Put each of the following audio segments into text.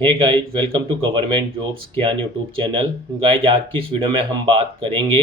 Hey guys, welcome to Government Jobs Gyan YouTube channel. Guys, आज की इस वीडियो में हम बात करेंगे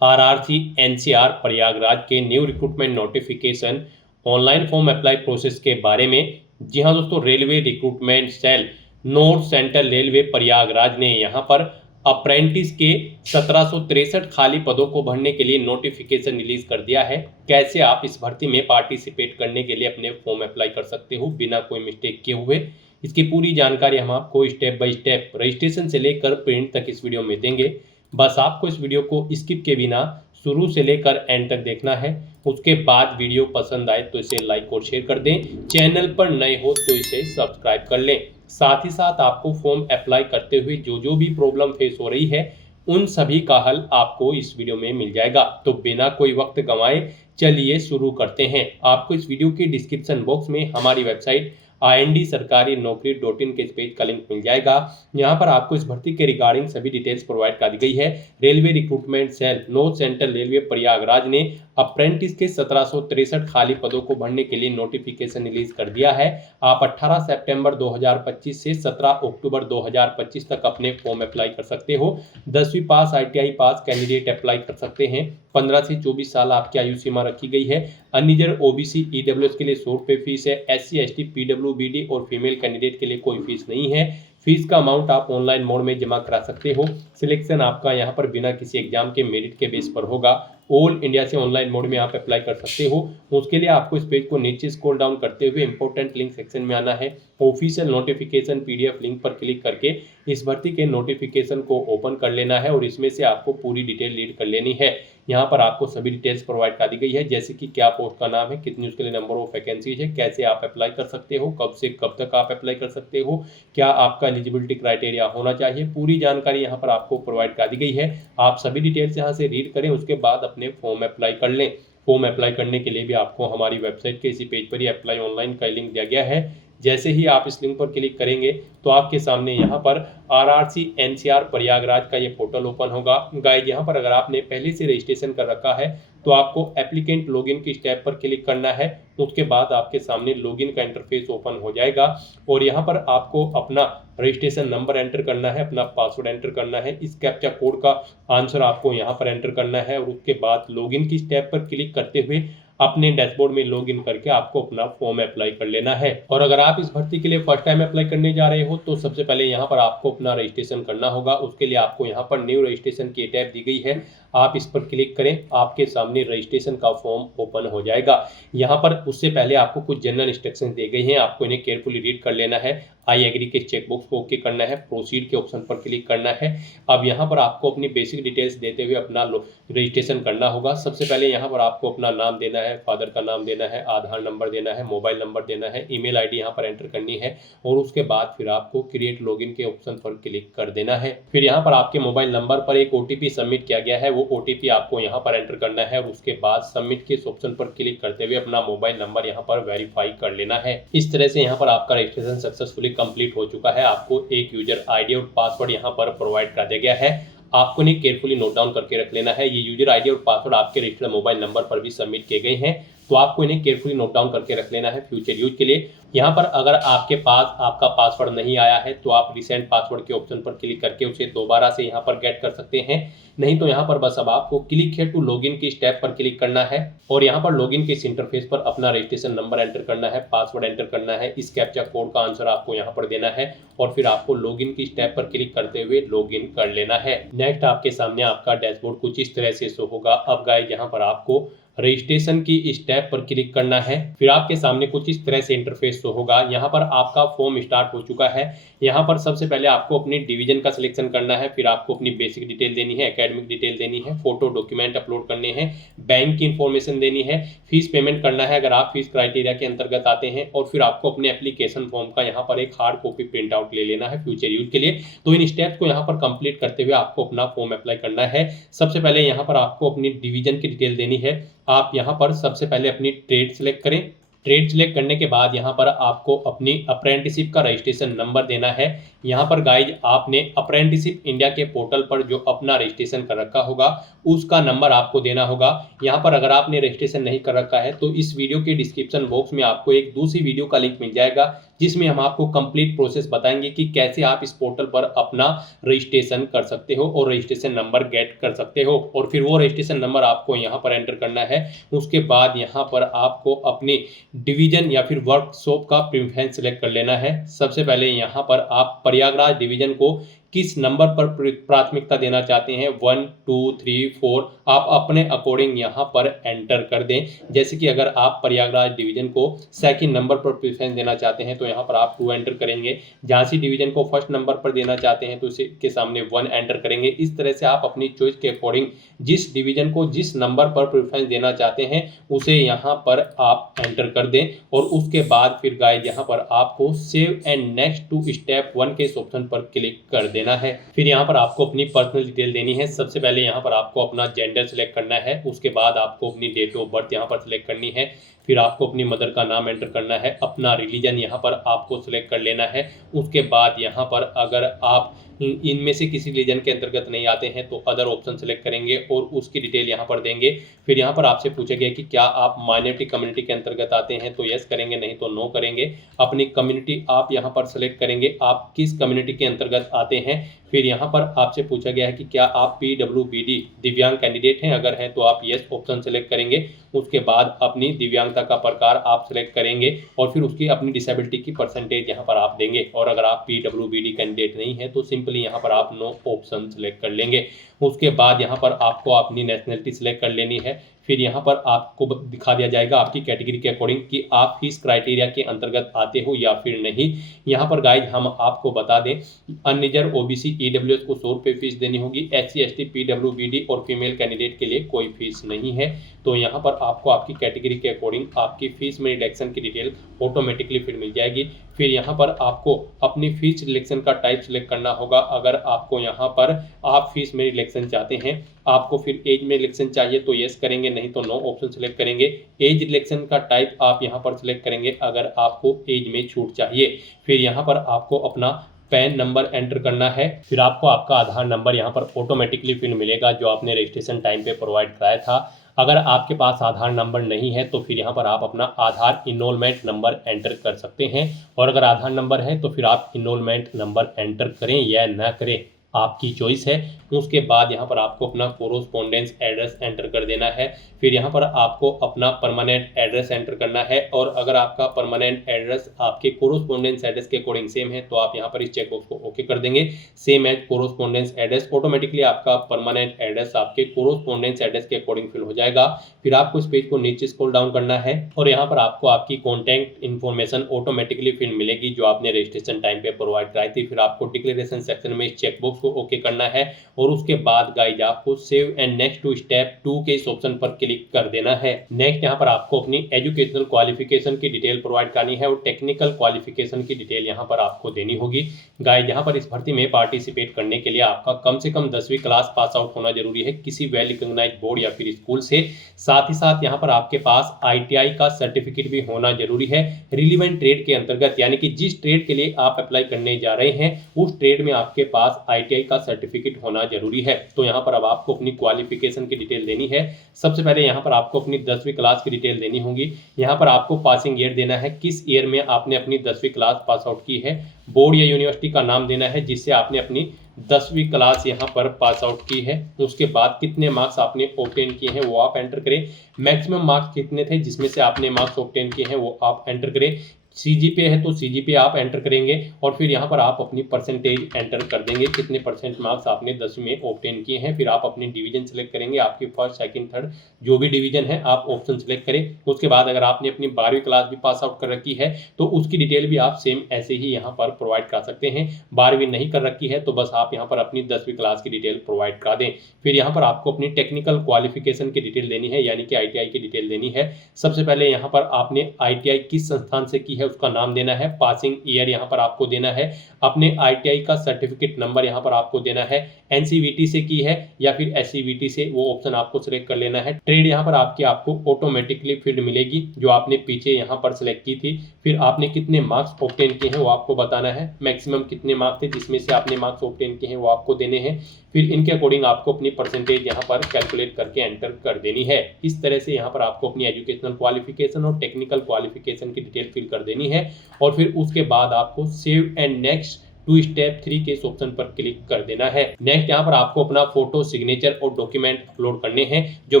आरआरसी एनसीआर प्रयागराज के new recruitment notification online form apply process के बारे में। जी हाँ दोस्तों, Railway Recruitment Cell North Central Railway Prayagraj ने यहाँ पर अप्रेंटिस के 1763 खाली पदों को भरने के लिए नोटिफिकेशन रिलीज कर दिया है। कैसे आप इस भर्ती में पार्टिसिपेट करने के लिए अपने फॉर्म अप्लाई कर सकते हो बिना कोई मिस्टेक किए हुए, इसकी पूरी जानकारी हम आपको स्टेप बाय स्टेप रजिस्ट्रेशन से लेकर प्रिंट तक इस वीडियो में देंगे। बस आपको इस वीडियो को स्किप के बिना शुरू से लेकर एंड तक देखना है। उसके बाद वीडियो पसंद आए तो इसे लाइक और शेयर कर दें। चैनल पर नए हो तो इसे सब्सक्राइब कर लें। साथ ही साथ आपको फॉर्म अप्लाई करते हुए जो जो भी प्रॉब्लम फेस हो रही है उन सभी का हल आपको इस वीडियो में मिल जाएगा। तो बिना कोई वक्त गंवाए चलिए शुरू करते हैं। आपको इस वीडियो के डिस्क्रिप्शन बॉक्स में हमारी वेबसाइट IND-sarkari-naukri.in के इस पेज का लिंक मिल जाएगा। यहाँ पर आपको इस भर्ती के रिगार्डिंग सभी डिटेल्स प्रोवाइड कर दी गई है। Railway Recruitment Cell North Central Railway Prayagraj ने अप्रेंटिस के 1763 खाली पदों को भरने के लिए नोटिफिकेशन रिलीज कर दिया है। आप 18 सितंबर 2025 से 17 अक्टूबर 2025 तक अपने फॉर्म अप्लाई कर सकते हो। 10वीं पास ITI पास कैंडिडेट अप्लाई कर सकते हैं। 15 से 24 साल आपकी आयु सीमा रखी गई है। अनरिजर्व OBC EWS के लिए 100 रुपये फीस है। SC ST PWBD और फीमेल कैंडिडेट के लिए कोई फीस नहीं है। फीस का अमाउंट आप ऑनलाइन मोड में जमा करा सकते हो। सिलेक्शन आपका यहाँ पर बिना किसी एग्जाम के मेरिट के बेस पर होगा। ऑल इंडिया से ऑनलाइन मोड में आप अप्लाई कर सकते हो। उसके लिए आपको इस पेज को नीचे स्क्रॉल डाउन करते हुए इंपॉर्टेंट लिंक सेक्शन में आना है। ऑफिशियल नोटिफिकेशन PDF लिंक पर क्लिक करके इस भर्ती के नोटिफिकेशन को ओपन कर लेना है और इसमें से आपको पूरी डिटेल रीड कर लेनी है। यहाँ पर आपको सभी डिटेल्स प्रोवाइड कर दी गई है, जैसे कि क्या पोस्ट का नाम है, कितनी उसके लिए नंबर ऑफ वैकेंसीज है, कैसे आप अप्लाई कर सकते हो, कब से कब तक आप अप्लाई कर सकते हो, क्या आपका एलिजिबिलिटी क्राइटेरिया होना चाहिए। पूरी जानकारी यहाँ पर आपको प्रोवाइड कर दी गई है। आप सभी डिटेल्स यहाँ से रीड करें, उसके बाद अपने फॉर्म अप्लाई कर लें। फॉर्म अप्लाई करने के लिए भी आपको हमारी वेबसाइट के इसी पेज पर ही अप्लाई ऑनलाइन का लिंक दिया गया है। जैसे ही आप इस लिंक पर क्लिक करेंगे तो आपके सामने यहाँ पर आरआरसी एनसीआर प्रयागराज का ये पोर्टल ओपन होगा। गाइज, यहाँ पर अगर आपने पहले से रजिस्ट्रेशन कर रखा है तो आपको एप्लीकेंट लॉगिन की स्टेप पर क्लिक करना है। उसके बाद आपके सामने लॉगिन का इंटरफेस ओपन हो जाएगा और यहाँ पर आपको अपना रजिस्ट्रेशन नंबर एंटर करना है, अपना पासवर्ड एंटर करना है। इस कैप्चा कोड का आंसर आपको यहाँ पर एंटर करना है और उसके बाद लॉगिन की स्टेप पर क्लिक करते हुए अपने डैशबोर्ड में लॉगिन करके आपको अपना फॉर्म अप्लाई कर लेना है। और अगर आप इस भर्ती के लिए फर्स्ट टाइम अप्लाई करने जा रहे हो तो सबसे पहले यहाँ पर आपको अपना रजिस्ट्रेशन करना होगा। उसके लिए आपको यहाँ पर न्यू रजिस्ट्रेशन की टैब दी गई है, आप इस पर क्लिक करें। आपके सामने रजिस्ट्रेशन का फॉर्म ओपन हो जाएगा। यहाँ पर उससे पहले आपको कुछ जनरल इंस्ट्रक्शन दिए गए हैं, आपको इन्हें केयरफुली रीड कर लेना है। आई एग्री के चेकबॉक्स को ओके करना है, प्रोसीड के ऑप्शन पर क्लिक करना है। अब यहाँ पर आपको अपनी बेसिक डिटेल्स देते हुए अपना रजिस्ट्रेशन करना होगा। सबसे पहले यहाँ पर आपको अपना नाम देना है, फादर का नाम देना है, आधार नंबर देना है, मोबाइल नंबर देना है, ईमेल आईडी यहाँ पर एंटर करनी है और उसके बाद फिर आपको क्रिएट लॉगिन के ऑप्शन पर क्लिक कर देना है। फिर यहाँ पर आपके मोबाइल नंबर पर एक OTP सबमिट किया गया है, वो OTP आपको यहाँ पर एंटर करना है और उसके बाद सबमिट के ऑप्शन पर क्लिक करते हुए अपना मोबाइल नंबर यहाँ पर वेरीफाई कर लेना है। इस तरह से यहाँ पर आपका रजिस्ट्रेशन सक्सेसफुली कंप्लीट हो चुका है। आपको एक यूजर ID और पासवर्ड यहाँ पर प्रोवाइड कर दिया गया है, आपको इन्हें केयरफुली नोट डाउन करके रख लेना है। ये यूजर ID और पासवर्ड आपके रजिस्टर्ड मोबाइल नंबर पर भी सबमिट किए गए हैं, तो आपको इन्हें केयरफुली नोट डाउन करके रख लेना है फ्यूचर यूज के लिए। यहाँ पर अगर आपके पास आपका पासवर्ड नहीं आया है तो आप रिसेंट पासवर्ड के ऑप्शन पर क्लिक करके उसे दोबारा से यहाँ पर गेट कर सकते हैं। नहीं तो यहाँ पर बस अब आपको क्लिक है टू लॉगिन की स्टेप पर क्लिक करना है और यहाँ पर लॉगिन के इस इंटरफेस पर अपना रजिस्ट्रेशन नंबर एंटर करना है, पासवर्ड एंटर करना है, इस कैप्चा कोड का आंसर आपको यहाँ पर देना है और फिर आपको लॉगिन की स्टेप पर क्लिक करते हुए लॉगिन कर लेना है। नेक्स्ट आपके सामने आपका डैशबोर्ड कुछ इस तरह से शो होगा। अब गाइस, यहाँ पर आपको रजिस्ट्रेशन की स्टेप पर क्लिक करना है। फिर आपके सामने कुछ इस तरह से इंटरफेस शो होगा। यहाँ पर आपका फॉर्म स्टार्ट हो चुका है। यहाँ पर सबसे पहले आपको अपनी डिवीजन का सिलेक्शन करना है, फिर आपको अपनी बेसिक डिटेल देनी है, एकेडमिक डिटेल देनी है, फोटो डॉक्यूमेंट अपलोड करने हैं, बैंक की इंफॉर्मेशन देनी है, फीस पेमेंट करना है अगर आप फीस क्राइटेरिया के अंतर्गत आते हैं और फिर आपको अपने एप्लीकेशन फॉर्म का यहाँ पर एक हार्ड कॉपी प्रिंट आउट ले लेना है फ्यूचर यूज के लिए। तो इन स्टेप्स को यहाँ पर कंप्लीट करते हुए आपको अपना फॉर्म अप्लाई करना है। सबसे पहले यहाँ पर आपको अपनी डिवीजन की डिटेल देनी है। आप यहाँ पर सबसे पहले अपनी ट्रेड सेलेक्ट करें। ट्रेड सेलेक्ट करने के बाद यहाँ पर आपको अपनी अप्रेंटिसिप का रजिस्ट्रेशन नंबर देना है। यहाँ पर गाइज, आपने अप्रेंटिसिप इंडिया के पोर्टल पर जो अपना रजिस्ट्रेशन कर रखा होगा उसका नंबर आपको देना होगा। यहाँ पर अगर आपने रजिस्ट्रेशन नहीं कर रखा है तो इस वीडियो के डिस्क्रिप्शन बॉक्स में आपको एक दूसरी वीडियो का लिंक मिल जाएगा जिसमें हम आपको कंप्लीट प्रोसेस बताएंगे कि कैसे आप इस पोर्टल पर अपना रजिस्ट्रेशन कर सकते हो और रजिस्ट्रेशन नंबर गेट कर सकते हो। और फिर वो रजिस्ट्रेशन नंबर आपको यहाँ पर एंटर करना है। उसके बाद यहाँ पर आपको अपनी डिवीजन या फिर वर्कशॉप का प्रेफरेंस सेलेक्ट कर लेना है। सबसे पहले यहाँ पर आप प्रयागराज डिवीजन को किस नंबर पर प्राथमिकता देना चाहते हैं, 1 2 3 4 आप अपने अकॉर्डिंग यहाँ पर एंटर कर दें। जैसे कि अगर आप प्रयागराज डिवीजन को सेकंड नंबर पर प्रेफरेंस देना चाहते हैं तो यहाँ पर आप 2 एंटर करेंगे। झांसी डिवीजन को फर्स्ट नंबर पर देना चाहते हैं तो इसके सामने 1 एंटर करेंगे। इस तरह से आप अपनी चॉइस के अकॉर्डिंग जिस डिवीजन को जिस नंबर पर प्रेफरेंस देना चाहते हैं उसे यहाँ पर आप एंटर कर दें। और उसके बाद फिर गाइस यहाँ पर आपको save and next to step 1 के इस ऑप्शन पर क्लिक कर देना है। फिर यहाँ पर आपको अपनी पर्सनल डिटेल देनी है। सबसे पहले यहाँ पर आपको अपना जेंडर सेलेक्ट करना है। उसके बाद आपको अपनी डेट ऑफ बर्थ यहाँ पर सिलेक्ट करनी है। फिर आपको अपनी मदर का नाम एंटर करना है। अपना रिलीजन यहाँ पर आपको सिलेक्ट कर लेना है। उसके बाद यहाँ पर अगर आप इनमें से किसी रिलीजन के अंतर्गत नहीं आते हैं तो अदर ऑप्शन सेलेक्ट करेंगे और उसकी डिटेल यहाँ पर देंगे। फिर यहाँ पर आपसे पूछा गया कि क्या आप माइनॉरिटी कम्युनिटी के अंतर्गत आते हैं तो यस करेंगे, नहीं तो नो करेंगे। अपनी कम्युनिटी आप यहाँ पर सेलेक्ट करेंगे, आप किस कम्युनिटी के अंतर्गत आते हैं। फिर यहाँ पर आपसे पूछा गया है कि क्या आप PWBD दिव्यांग कैंडिडेट हैं, अगर हैं तो आप यस ऑप्शन सेलेक्ट करेंगे। उसके बाद अपनी दिव्यांगता का प्रकार आप सेलेक्ट करेंगे और फिर उसकी अपनी डिसेबिलिटी की परसेंटेज यहाँ पर आप देंगे। और अगर आप PWBD कैंडिडेट नहीं है तो सिंपली यहाँ पर आप नो ऑप्शन सेलेक्ट कर लेंगे। उसके बाद यहाँ पर आपको अपनी नेशनलिटी सेलेक्ट कर लेनी है। फिर यहाँ पर आपको दिखा दिया जाएगा आपकी कैटेगरी के अकॉर्डिंग कि आप किस क्राइटेरिया के अंतर्गत आते हो या फिर नहीं। यहाँ पर गाइड हम आपको बता दें, अनरिजर्व OBC EWS को 100 रुपये फीस देनी होगी। SC ST PWBD और फीमेल कैंडिडेट के लिए कोई फीस नहीं है। तो यहाँ पर आपको आपकी कैटेगरी के अकॉर्डिंग आपकी फीस में रिडक्शन की डिटेल ऑटोमेटिकली फिर मिल जाएगी। फिर यहाँ पर आपको अपनी फीस रिलेक्शन का टाइप सिलेक्ट करना होगा। अगर आपको यहाँ पर आप फीस में रिलेक्शन चाहते हैं, आपको फिर एज में रिलेक्शन चाहिए तो यस करेंगे, नहीं तो नो ऑप्शन सेलेक्ट करेंगे। एज रिलेक्शन का टाइप आप यहाँ पर सिलेक्ट करेंगे अगर आपको एज में छूट चाहिए। फिर यहाँ पर आपको अपना पैन नंबर एंटर करना है। फिर आपको आपका आधार नंबर यहाँ पर ऑटोमेटिकली फिर मिलेगा जो आपने रजिस्ट्रेशन टाइम पे प्रोवाइड कराया था। अगर आपके पास आधार नंबर नहीं है तो फिर यहाँ पर आप अपना आधार इनरोलमेंट नंबर एंटर कर सकते हैं। और अगर आधार नंबर है तो फिर आप इनरोलमेंट नंबर एंटर करें या ना करें, आपकी चॉइस है। उसके बाद यहाँ पर आपको अपना कोरोस्पोंडेंस एड्रेस एंटर कर देना है। फिर यहाँ पर आपको अपना परमानेंट एड्रेस एंटर करना है। और अगर आपका परमानेंट एड्रेस आपके कोरोस्पोंडेंस एड्रेस के अकॉर्डिंग सेम है तो आप यहाँ पर इस चेकबॉक्स को ओके कर देंगे। Same as correspondence address, automatically आपका परमानेंट एड्रेस आपके कोरोस्पोंडेंस एड्रेस के अकॉर्डिंग फिल हो जाएगा। फिर आपको इस पेज को नीचे स्क्रॉल डाउन करना है और यहाँ पर आपको आपकी कॉन्टैक्ट इन्फॉर्मेशन ऑटोमेटिकली फिर मिलेगी जो आपने रजिस्ट्रेशन टाइम पे प्रोवाइड कराई थी। फिर आपको डिक्लेरेशन सेक्शन में इस चेकबॉक्स को ओके करना है और उसके बाद गाइज आपको save and next to step 2 के इस ऑप्शन पर क्लिक कर देना है। नेक्स्ट यहाँ पर आपको अपनी एजुकेशनल क्वालिफिकेशन की डिटेल प्रोवाइड करनी है और टेक्निकल क्वालिफिकेशन की डिटेल यहाँ पर आपको देनी होगी। गाइज यहाँ पर इस भर्ती में पार्टिसिपेट करने के लिए आपका कम से कम 10वीं क्लास पास आउट होना जरूरी है किसी वेल रिकॉग्नाइज बोर्ड या फिर स्कूल से। साथ ही साथ यहाँ पर आपके पास ITI का सर्टिफिकेट भी होना जरूरी है रिलीवेंट ट्रेड के अंतर्गत, यानी कि जिस ट्रेड के लिए आप अप्लाई करने जा रहे हैं उस ट्रेड में आपके पास ITI का सर्टिफिकेट होना जरूरी है। तो यहाँ पर अब आपको अपनी क्वालिफिकेशन की डिटेल देनी है। सबसे पहले यहाँ पर आपको अपनी 10वीं क्लास की डिटेल देनी होगी। यहाँ पर आपको पासिंग ईयर देना है, किस ईयर में आपने अपनी 10वीं क्लास पास आउट की है। बोर्ड या यूनिवर्सिटी का नाम देना है जिससे आपने अपनी 10वीं क्लास यहाँ पर पास आउट की है। उसके बाद कितने मार्क्स आपने ऑब्टेन किए हैं वो आप एंटर करें। मैक्सिमम मार्क्स कितने थे जिसमें से आपने मार्क्स ऑब्टेन किए हैं वो आप एंटर करें। CGPA है तो CGPA आप एंटर करेंगे और फिर यहाँ पर आप अपनी परसेंटेज एंटर कर देंगे, कितने परसेंट मार्क्स आपने 10वीं में ऑब्टेन किए हैं। फिर आप अपनी डिवीजन सेलेक्ट करेंगे, आपकी फर्स्ट सेकंड थर्ड जो भी डिवीजन है आप ऑप्शन सेलेक्ट करें। उसके बाद अगर आपने अपनी 12वीं क्लास भी पास आउट कर रखी है तो उसकी डिटेल भी आप सेम ऐसे ही यहाँ पर प्रोवाइड कर सकते हैं। 12वीं नहीं कर रखी है तो बस आप यहाँ पर अपनी 10वीं क्लास की डिटेल प्रोवाइड करा दें। फिर यहाँ पर आपको अपनी टेक्निकल क्वालिफिकेशन की डिटेल देनी है, यानी कि ITI की डिटेल देनी है। सबसे पहले यहाँ पर आपने ITI किस संस्थान से की है उसका नाम देना है, पासिंग ईयर यहाँ पर आपको देना है, अपने ITI का सर्टिफिकेट नंबर यहाँ पर आपको देना है, NCVT से की है या फिर SCVT से, वो ऑप्शन आपको सिलेक्ट कर लेना है। ट्रेड यहाँ पर आपको ऑटोमेटिकली फील्ड मिलेगी जो आपने पीछे यहाँ पर सिलेक्ट की थी। फिर आपने कितने मार्क्स ऑब्टेन किए हैं वो आपको बताना है, मैक्सिमम कितने मार्क्स थे जिसमें से आपने मार्क्स ऑब्टेन किए हैं वो आपको देने हैं। फिर इनके अकॉर्डिंग आपको अपनी परसेंटेज यहाँ पर कैलकुलेट करके एंटर कर देनी है। इस तरह से यहाँ पर आपको अपनी एजुकेशनल क्वालिफिकेशन और टेक्निकल क्वालिफिकेशन की डिटेल फिल कर देनी है और फिर उसके बाद आपको save and next to step 3 के इस ऑप्शन पर क्लिक कर देना है। नेक्स्ट यहाँ पर आपको अपना फोटो, सिग्नेचर और डॉक्यूमेंट अपलोड करने हैं। जो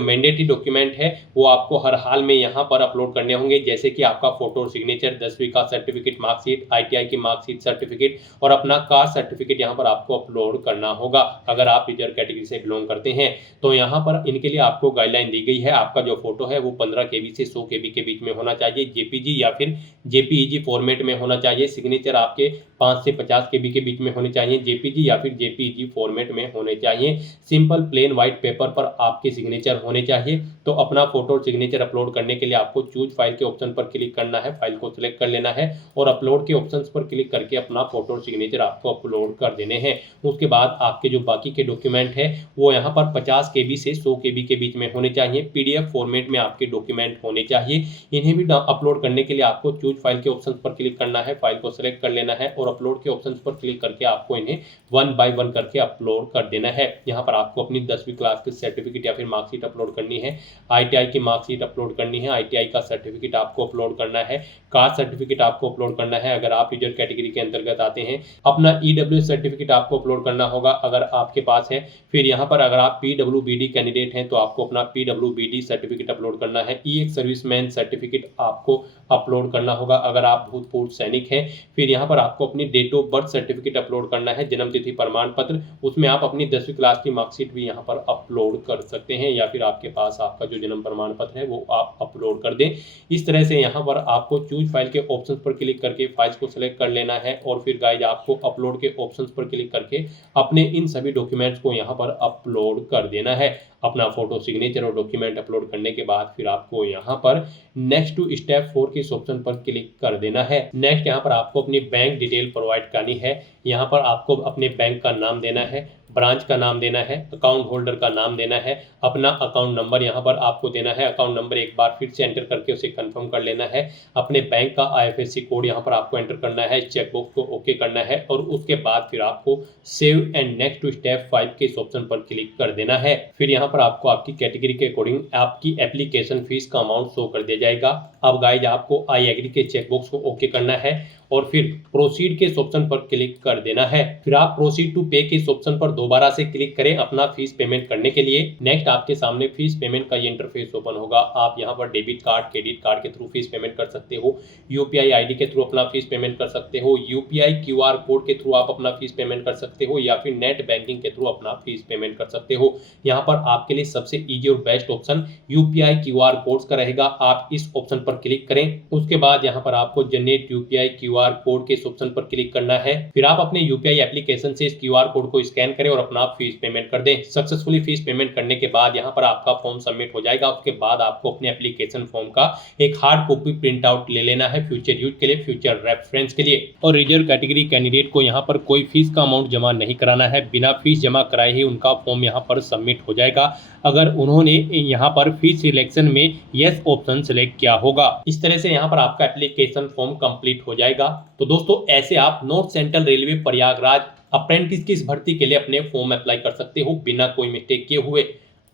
मैंडेटरी डॉक्यूमेंट है वो आपको हर हाल में यहाँ पर अपलोड करने होंगे, जैसे कि आपका फोटो और सिग्नेचर, 10वीं का सर्टिफिकेट, मार्कशीट, ITI की मार्कशीट सर्टिफिकेट और अपना कास्ट सर्टिफिकेट यहाँ पर आपको अपलोड करना होगा। अगर आप रिजर्व कैटेगरी से बिलोंग करते हैं तो यहाँ पर इनके लिए आपको गाइडलाइन दी गई है। आपका जो फोटो है वो 15 KB से 100 KB के बीच में होना चाहिए, JPG या फिर JPEG फॉर्मेट में होना चाहिए। सिग्नेचर आपके 5 से 50 KB के बीच में होने चाहिए, JPG या फिर JPEG फॉर्मेट में होने चाहिए। सिंपल प्लेन व्हाइट पेपर पर आपके सिग्नेचर होने चाहिए। तो अपना फोटो और सिग्नेचर अपलोड करने के लिए आपको चूज फाइल के ऑप्शन पर क्लिक करना है, फाइल को सिलेक्ट कर लेना है और अपलोड के ऑप्शन पर क्लिक करके अपना फोटो और सिग्नेचर आपको अपलोड कर देने हैं। उसके बाद आपके जो बाकी के डॉक्यूमेंट है वो यहाँ पर 50 KB से 100 KB के बीच में होने चाहिए, PDF फॉर्मेट में आपके डॉक्यूमेंट होने चाहिए। इन्हें भी अपलोड करने के लिए आपको चूज फाइल के ऑप्शन पर क्लिक करना है, फाइल को सिलेक्ट कर लेना है और अपलोड के ऑप्शन पर क्लिक करके आपको इन्हें 1 बाय 1 करके अपलोड कर देना है। यहाँ पर आपको अपनी 10वीं क्लास की सर्टिफिकेट या फिर मार्कशीट अपलोड करनी है, ITI की मार्कशीट अपलोड करनी है, ITI का सर्टिफिकेट आपको अपलोड करना है, कास्ट सर्टिफिकेट आपको अपलोड करना है अगर आप रिजर्व कैटेगरी के अंतर्गत आते हैं, अपना EWS सर्टिफिकेट आपको अपलोड करना होगा अगर आपके पास है। फिर यहाँ पर अगर आप PWBD कैंडिडेट हैं तो आपको अपना PWBD सर्टिफिकेट अपलोड करना है, EX सर्विसमैन सर्टिफिकेट आपको अपलोड करना होगा अगर आप भूतपूर्व सैनिक हैं। फिर यहाँ पर आपको अपनी date of birth certificate upload करना है, जन्म तिथि प्रमाण पत्र, उसमें आप अपनी 10वीं क्लास की मार्कशीट भी यहाँ पर अपलोड कर सकते हैं या फिर आपके पास आपका जो जन्म प्रमाण पत्र है वो आप अपलोड कर दें। इस तरह से यहाँ पर आपको चूज फाइल के ऑप्शन पर क्लिक करके फाइल्स को सिलेक्ट कर लेना है और फिर गाइज आपको अपलोड के ऑप्शन पर क्लिक करके अपने इन सभी डॉक्यूमेंट्स को यहाँ पर अपलोड कर देना है। अपना फोटो, सिग्नेचर और डॉक्यूमेंट अपलोड करने के बाद फिर आपको यहाँ पर नेक्स्ट टू स्टेप 4 के इस ऑप्शन पर क्लिक कर देना है। नेक्स्ट यहाँ पर आपको अपनी बैंक डिटेल प्रोवाइड करनी है। यहाँ पर आपको अपने बैंक का नाम देना है, ब्रांच का नाम देना है, अकाउंट होल्डर का नाम देना है, अपना अकाउंट नंबर यहाँ पर आपको देना है। अकाउंट नंबर एक बार फिर से एंटर करके उसे कंफर्म कर लेना है। अपने बैंक का IFSC कोड यहाँ पर आपको एंटर करना है, चेकबॉक्स को ओके करना है और उसके बाद फिर आपको save and next to step 5 के इस ऑप्शन पर क्लिक कर देना है। फिर यहाँ पर आपको आपकी कैटेगरी के अकॉर्डिंग आपकी एप्लीकेशन फीस का अमाउंट शो कर दिया जाएगा। अब गाइज आपको आई एग्री के चेकबॉक्स को ओके करना है और फिर प्रोसीड के इस ऑप्शन पर क्लिक कर देना है। फिर आप प्रोसीड टू पे के इस ऑप्शन पर दोबारा से क्लिक करें अपना फीस पेमेंट करने के लिए। नेक्स्ट आपके सामने फीस पेमेंट का ये इंटरफेस ओपन होगा। आप यहाँ पर डेबिट कार्ड, क्रेडिट कार्ड के थ्रू फीस पेमेंट कर सकते हो, UPI ID के थ्रू अपना फीस पेमेंट कर सकते हो, UPI QR कोड के थ्रू आप अपना फीस पेमेंट कर सकते हो या फिर नेट बैंकिंग के थ्रू अपना फीस पेमेंट कर सकते हो। यहाँ पर आपके लिए सबसे ईजी और best option UPI QR codes का रहेगा। आप इस ऑप्शन पर क्लिक करें, उसके बाद यहाँ पर आपको जनरेट UPI QR कोड के इस ऑप्शन पर क्लिक करना है। फिर आप अपने UPI एप्लीकेशन से इस QR कोड को स्कैन करें और अपना फीस पेमेंट कर दें। सक्सेसफुली फीस पेमेंट करने के बाद यहाँ पर आपका फॉर्म सबमिट हो जाएगा। उसके बाद आपको अपने एप्लीकेशन फॉर्म का एक हार्ड कॉपी प्रिंट आउट ले लेना है फ्यूचर यूज के लिए, फ्यूचर रेफरेंस के लिए। और रिजर्व कैटेगरी कैंडिडेट को यहाँ पर कोई फीस का अमाउंट जमा नहीं कराना है, बिना फीस जमा कराए ही उनका फॉर्म यहाँ पर सबमिट हो जाएगा अगर उन्होंने यहाँ पर फीस सिलेक्शन में यस ऑप्शन सेलेक्ट किया होगा। इस तरह से यहाँ पर आपका एप्लीकेशन फॉर्म कंप्लीट हो जाएगा। तो दोस्तों ऐसे आप north Central Railway Prayagraj apprentice की इस भर्ती के लिए अपने फॉर्म अप्लाई कर सकते हो बिना कोई मिस्टेक किए हुए।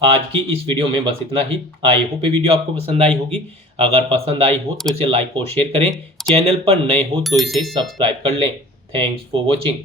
आज की इस वीडियो में बस इतना ही। आई होप ये वीडियो आपको पसंद आई होगी। अगर पसंद आई हो तो इसे लाइक और शेयर करें, चैनल पर नए हो तो इसे सब्सक्राइब कर लें। Thanks for watching.